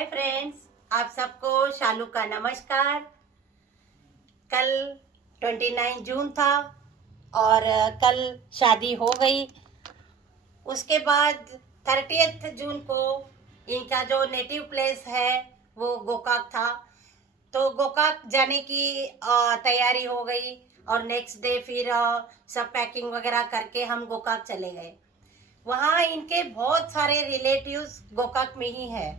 Hi friends, आप सबको शालू का नमस्कार। कल 29 जून था और कल शादी हो गई। उसके बाद 30 जून को इनका जो नेटिव प्लेस है वो गोकाक था, तो गोकाक जाने की तैयारी हो गई और नेक्स्ट डे फिर सब पैकिंग वगैरह करके हम गोकाक चले गए। वहाँ इनके बहुत सारे रिलेटिव्स गोकाक में ही है।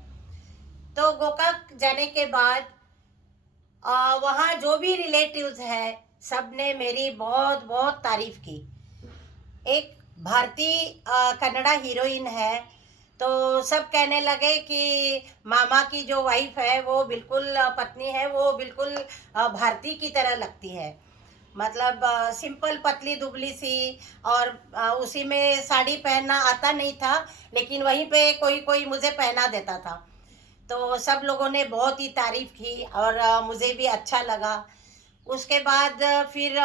तो गोकाक जाने के बाद वहाँ जो भी रिलेटिव्स है सब ने मेरी बहुत बहुत तारीफ की। एक भारतीय कन्नड़ा हीरोइन है, तो सब कहने लगे कि मामा की जो वाइफ है वो बिल्कुल पत्नी है, वो बिल्कुल भारतीय की तरह लगती है। मतलब सिंपल पतली दुबली सी, और उसी में साड़ी पहनना आता नहीं था, लेकिन वहीं पे कोई कोई मुझे पहना देता था। तो सब लोगों ने बहुत ही तारीफ की और मुझे भी अच्छा लगा। उसके बाद फिर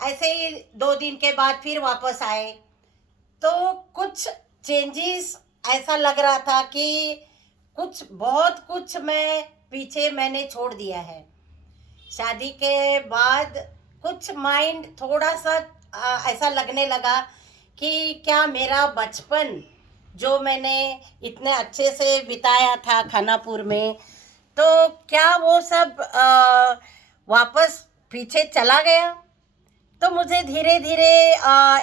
ऐसे ही 2 दिन के बाद फिर वापस आए, तो कुछ चेंजेस ऐसा लग रहा था कि बहुत कुछ मैंने छोड़ दिया है। शादी के बाद कुछ माइंड थोड़ा सा ऐसा लगने लगा कि क्या मेरा बचपन जो मैंने इतने अच्छे से बिताया था खानापुर में, तो क्या वो सब वापस पीछे चला गया। तो मुझे धीरे धीरे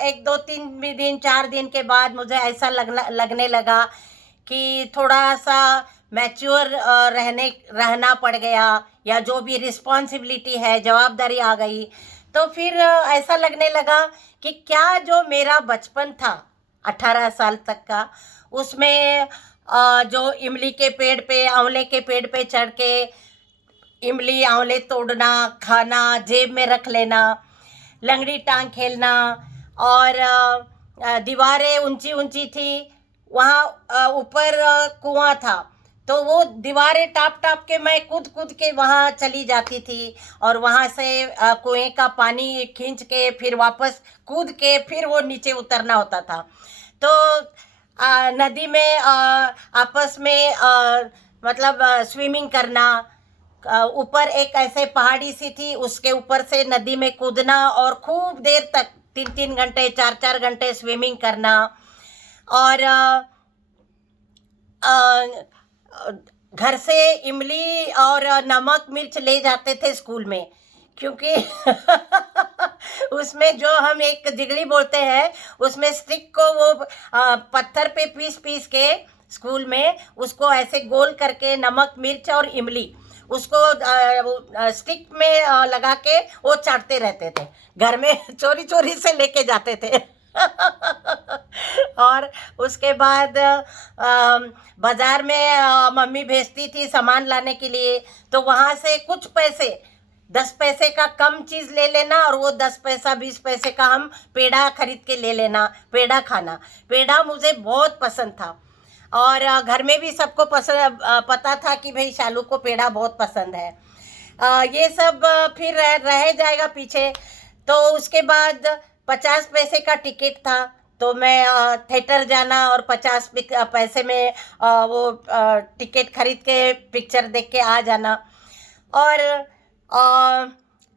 1 2 3 दिन 4 दिन के बाद मुझे ऐसा लगने लगा कि थोड़ा सा मैच्योर रहना पड़ गया, या जो भी रिस्पॉन्सिबिलिटी है, जवाबदारी आ गई। तो फिर ऐसा लगने लगा कि क्या जो मेरा बचपन था 18 साल तक का, उसमें जो इमली के पेड़ पे, आंवले के पेड़ पे चढ़ के इमली आंवले तोड़ना, खाना, जेब में रख लेना, लंगड़ी टांग खेलना, और दीवारें ऊंची ऊंची थी, वहाँ ऊपर कुआं था, तो वो दीवारें टाप टाप के मैं कूद कूद के वहाँ चली जाती थी, और वहाँ से कुएं का पानी खींच के फिर वापस कूद के फिर वो नीचे उतरना होता था। तो नदी में आपस में मतलब स्विमिंग करना, ऊपर एक ऐसे पहाड़ी सी थी, उसके ऊपर से नदी में कूदना और खूब देर तक 3 3 घंटे 4 4 घंटे स्विमिंग करना। और घर से इमली और नमक मिर्च ले जाते थे स्कूल में, क्योंकि उसमें जो हम एक जिगड़ी बोलते हैं, उसमें स्टिक को वो पत्थर पे पीस पीस के स्कूल में उसको ऐसे गोल करके नमक मिर्च और इमली उसको स्टिक में लगा के वो चाटते रहते थे। घर में चोरी चोरी से लेके जाते थे। और उसके बाद बाजार में मम्मी भेजती थी सामान लाने के लिए, तो वहाँ से कुछ पैसे 10 पैसे का कम चीज़ ले लेना, और वो 10 पैसा 20 पैसे का हम पेड़ा खरीद के ले लेना, पेड़ा खाना। पेड़ा मुझे बहुत पसंद था, और घर में भी सबको पसंद पता था कि भाई शालू को पेड़ा बहुत पसंद है। ये सब फिर रह जाएगा पीछे। तो उसके बाद 50 पैसे का टिकट था, तो मैं थिएटर जाना और 50 पैसे में वो टिकट खरीद के पिक्चर देख के आ जाना। और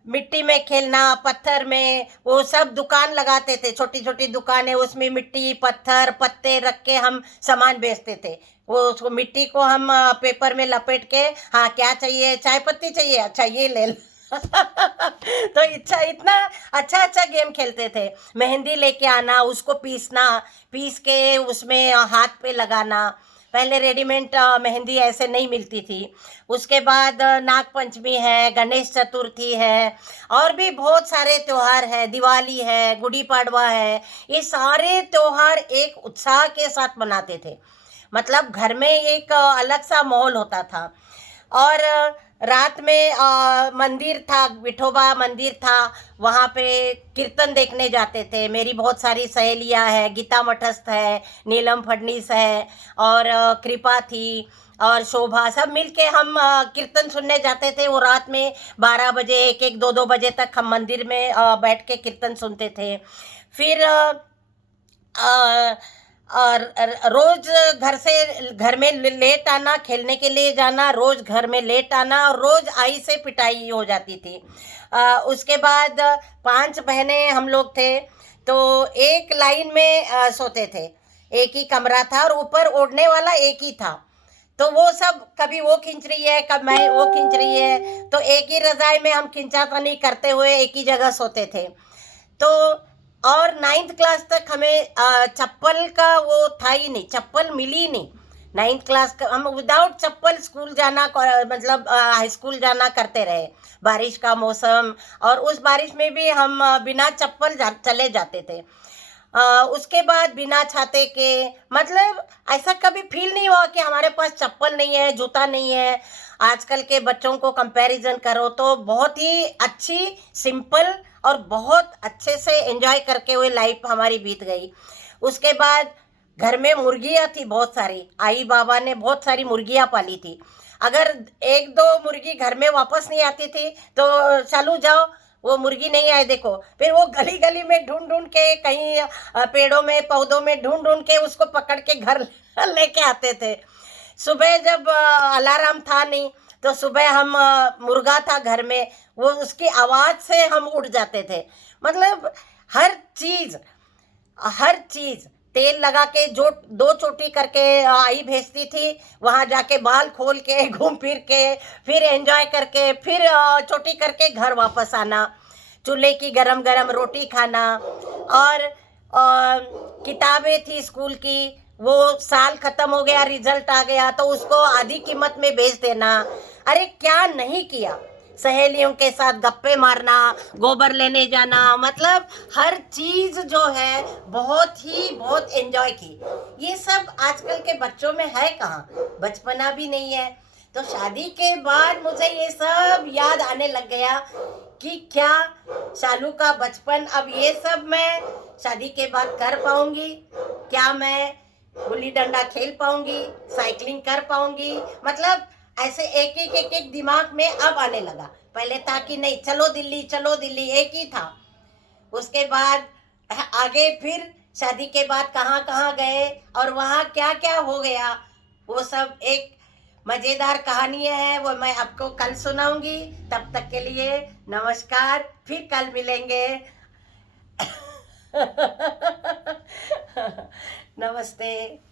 मिट्टी में खेलना, पत्थर में, वो सब दुकान लगाते थे, छोटी छोटी दुकानें, उसमें मिट्टी पत्थर पत्ते रख के हम सामान बेचते थे। वो उसको मिट्टी को हम पेपर में लपेट के, हाँ क्या चाहिए, चाय पत्ती चाहिए, अच्छा ये ले लो। तो इतना अच्छा अच्छा गेम खेलते थे। मेहंदी लेके आना, उसको पीस के उसमें हाथ पे लगाना। पहले रेडीमेड मेहंदी ऐसे नहीं मिलती थी। उसके बाद नाग पंचमी है, गणेश चतुर्थी है, और भी बहुत सारे त्यौहार है, दिवाली है, गुड़ी पाड़वा है। ये सारे त्यौहार एक उत्साह के साथ मनाते थे। मतलब घर में एक अलग सा माहौल होता था। और रात में मंदिर था, विठोबा मंदिर था, वहाँ पे कीर्तन देखने जाते थे। मेरी बहुत सारी सहेलियाँ हैं, गीता मठस्थ है, नीलम फडनीस है, और कृपा थी, और शोभा, सब मिलके हम कीर्तन सुनने जाते थे। वो रात में 12 बजे 1 1 2 2 बजे तक हम मंदिर में बैठ के कीर्तन सुनते थे। फिर और रोज घर में लेट आना, खेलने के लिए जाना, रोज घर में लेट आना, और रोज आई से पिटाई हो जाती थी। उसके बाद 5 बहनें हम लोग थे, तो एक लाइन में सोते थे, एक ही कमरा था और ऊपर ओढ़ने वाला एक ही था। तो वो सब कभी वो खींच रही है, कब मैं वो खींच रही है, तो एक ही रजाई में हम खींचातानी करते हुए एक ही जगह सोते थे। तो और 9th क्लास तक हमें चप्पल का वो था ही नहीं, चप्पल मिली नहीं। 9th क्लास का हम विदाउट चप्पल स्कूल जाना, मतलब हाई स्कूल जाना करते रहे। बारिश का मौसम, और उस बारिश में भी हम बिना चप्पल चले जाते थे। उसके बाद बिना छाते के, मतलब ऐसा कभी फील नहीं हुआ कि हमारे पास चप्पल नहीं है, जूता नहीं है। आजकल के बच्चों को कंपैरिजन करो तो बहुत ही अच्छी, सिंपल और बहुत अच्छे से एंजॉय करके हुए लाइफ हमारी बीत गई। उसके बाद घर में मुर्गियाँ थी बहुत सारी, आई बाबा ने बहुत सारी मुर्गियाँ पाली थी। अगर 1-2 मुर्गी घर में वापस नहीं आती थी तो चालू जाओ, वो मुर्गी नहीं आए देखो। फिर वो गली गली में ढूंढ ढूंढ के, कहीं पेड़ों में पौधों में ढूंढ ढूंढ के उसको पकड़ के घर लेके आते थे। सुबह जब अलार्म था नहीं, तो सुबह हम मुर्गा था घर में, वो उसकी आवाज़ से हम उठ जाते थे। मतलब हर चीज़, हर चीज़ तेल लगा के, जो 2 चोटी करके आई भेजती थी, वहाँ जाके बाल खोल के घूम फिर के, फिर एंजॉय करके, फिर चोटी करके घर वापस आना, चूल्हे की गरम गरम रोटी खाना। और किताबें थी स्कूल की, वो साल ख़त्म हो गया, रिजल्ट आ गया तो उसको आधी कीमत में बेच देना। अरे क्या नहीं किया, सहेलियों के साथ गप्पे मारना, गोबर लेने जाना, मतलब हर चीज़ जो है बहुत एंजॉय की। ये सब आजकल के बच्चों में है कहाँ, बचपना भी नहीं है। तो शादी के बाद मुझे ये सब याद आने लग गया कि क्या शालू का बचपन, अब ये सब मैं शादी के बाद कर पाऊंगी? क्या मैं गुल्ली डंडा खेल पाऊंगी, साइकिलिंग कर पाऊंगी? मतलब ऐसे एक एक दिमाग में अब आने लगा। पहले था कि नहीं, चलो दिल्ली चलो दिल्ली, एक ही था। उसके बाद आगे फिर शादी के बाद कहाँ कहाँ गए और वहाँ क्या क्या हो गया, वो सब एक मज़ेदार कहानियाँ हैं, वो मैं आपको कल सुनाऊंगी। तब तक के लिए नमस्कार, फिर कल मिलेंगे। नमस्ते।